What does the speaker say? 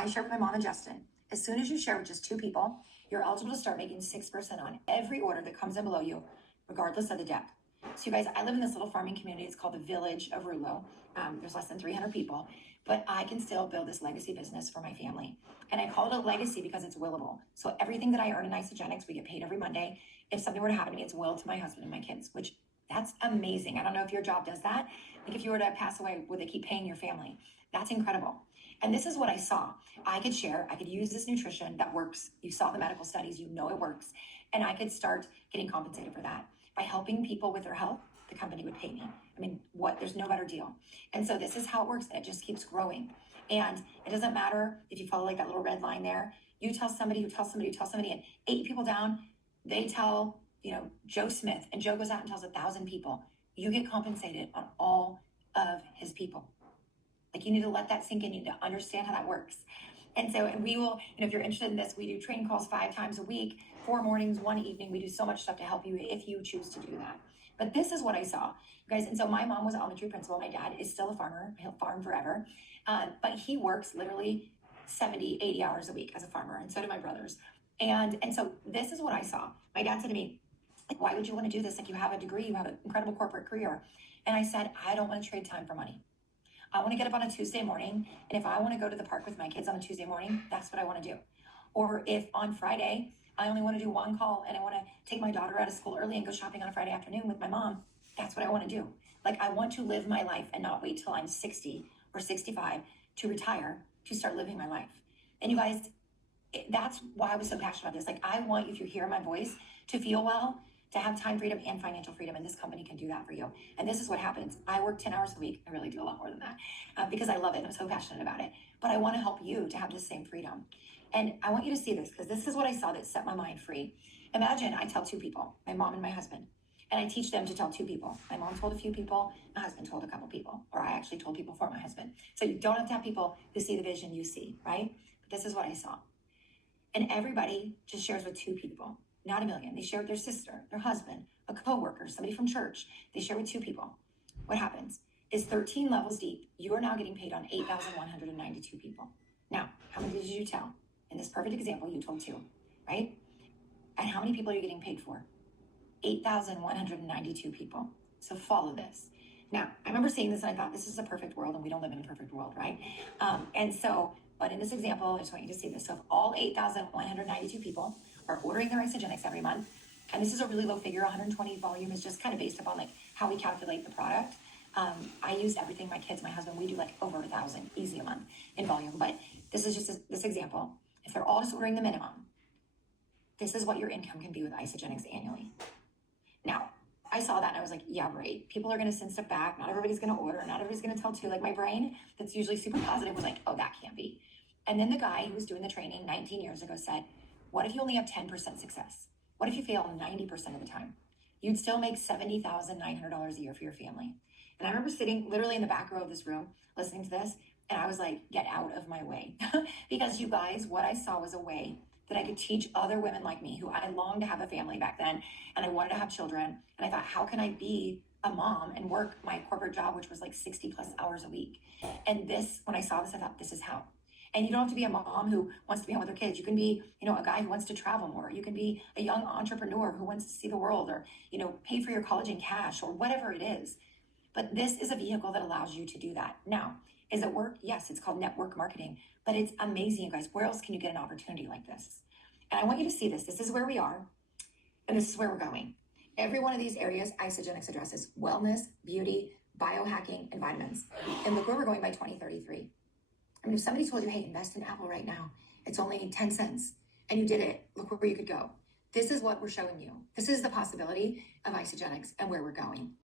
I share with my mom and Justin. As soon as you share with just 2 people, you're eligible to start making 6% on every order that comes in below you, regardless of the depth. So you guys, I live in this little farming community. It's called the Village of Rulo. There's less than 300 people, but I can still build this legacy business for my family. And I call it a legacy because it's willable. So everything that I earn in Isagenix, we get paid every Monday. If something were to happen to me, it's willed to my husband and my kids, which that's amazing. I don't know if your job does that. Like if you were to pass away, would they keep paying your family? That's incredible. And this is what I saw. I could share, I could use this nutrition that works. You saw the medical studies, you know it works. And I could start getting compensated for that. By helping people with their health, the company would pay me. I mean, there's no better deal. And so this is how it works, and it just keeps growing. And it doesn't matter if you follow like that little red line there. You tell somebody, and 8 people down, they tell, Joe Smith, and Joe goes out and tells 1,000 people. You get compensated on all of his people. Like you need to let that sink in. You need to understand how that works. And we will, if you're interested in this, we do training calls 5 times a week, 4 mornings, 1 evening. We do so much stuff to help you if you choose to do that. But this is what I saw, guys. And so my mom was an elementary principal. My dad is still a farmer. He'll farm forever. But he works literally 70, 80 hours a week as a farmer. And so do my brothers. And so this is what I saw. My dad said to me, like, why would you want to do this? Like you have a degree, you have an incredible corporate career. And I said, I don't want to trade time for money. I want to get up on a Tuesday morning, and if I want to go to the park with my kids on a Tuesday morning, that's what I want to do. Or if on Friday, I only want to do 1 call and I want to take my daughter out of school early and go shopping on a Friday afternoon with my mom, that's what I want to do. Like I want to live my life and not wait till I'm 60 or 65 to retire to start living my life. And you guys, that's why I was so passionate about this. Like I want you, if you hear my voice, to feel well, to have time freedom and financial freedom, and this company can do that for you. And this is what happens. I work 10 hours a week. I really do a lot more than that because I love it. I'm so passionate about it. But I want to help you to have the same freedom. And I want you to see this because this is what I saw that set my mind free. Imagine I tell 2 people, my mom and my husband, and I teach them to tell 2 people. My mom told a few people, my husband told a couple people, or I actually told people for my husband. So you don't have to have people who see the vision you see, right? But this is what I saw. And everybody just shares with 2 people. Not a million. They share with their sister, their husband, a coworker, somebody from church. They share with 2 people. What happens is 13 levels deep, you are now getting paid on 8,192 people. Now, how many did you tell? In this perfect example, you told 2, right? And how many people are you getting paid for? 8,192 people. So follow this. Now, I remember seeing this and I thought, this is a perfect world, and we don't live in a perfect world, right? But in this example, I just want you to see this. So if all 8,192 people are ordering their Isagenix every month, and this is a really low figure, 120 volume is just kind of based upon like how we calculate the product. I use everything, my kids, my husband, we do like over 1,000 easy a month in volume, but this is just this example. If they're all just ordering the minimum, this is what your income can be with Isagenix annually. Now, I saw that and I was like, yeah, right. People are going to send stuff back. Not everybody's going to order. Not everybody's going to tell 2. Like my brain, that's usually super positive, was like, oh, that can't be. And then the guy who was doing the training 19 years ago said, what if you only have 10% success? What if you fail 90% of the time? You'd still make $70,900 a year for your family. And I remember sitting literally in the back row of this room, listening to this, and I was like, get out of my way. Because you guys, what I saw was a way that I could teach other women like me who I longed to have a family back then, and I wanted to have children. And I thought, how can I be a mom and work my corporate job, which was like 60 plus hours a week? And this, when I saw this, I thought, this is how. And you don't have to be a mom who wants to be home with her kids. You can be, a guy who wants to travel more. You can be a young entrepreneur who wants to see the world, or, pay for your college in cash, or whatever it is. But this is a vehicle that allows you to do that. Now, is it work? Yes, it's called network marketing, but it's amazing, you guys. Where else can you get an opportunity like this? And I want you to see this. This is where we are, and this is where we're going. Every one of these areas, Isagenix addresses wellness, beauty, biohacking, and vitamins. And look where we're going by 2033. I mean, if somebody told you, hey, invest in Apple right now, it's only 10 cents, and you did it, look where you could go. This is what we're showing you. This is the possibility of Isagenix and where we're going.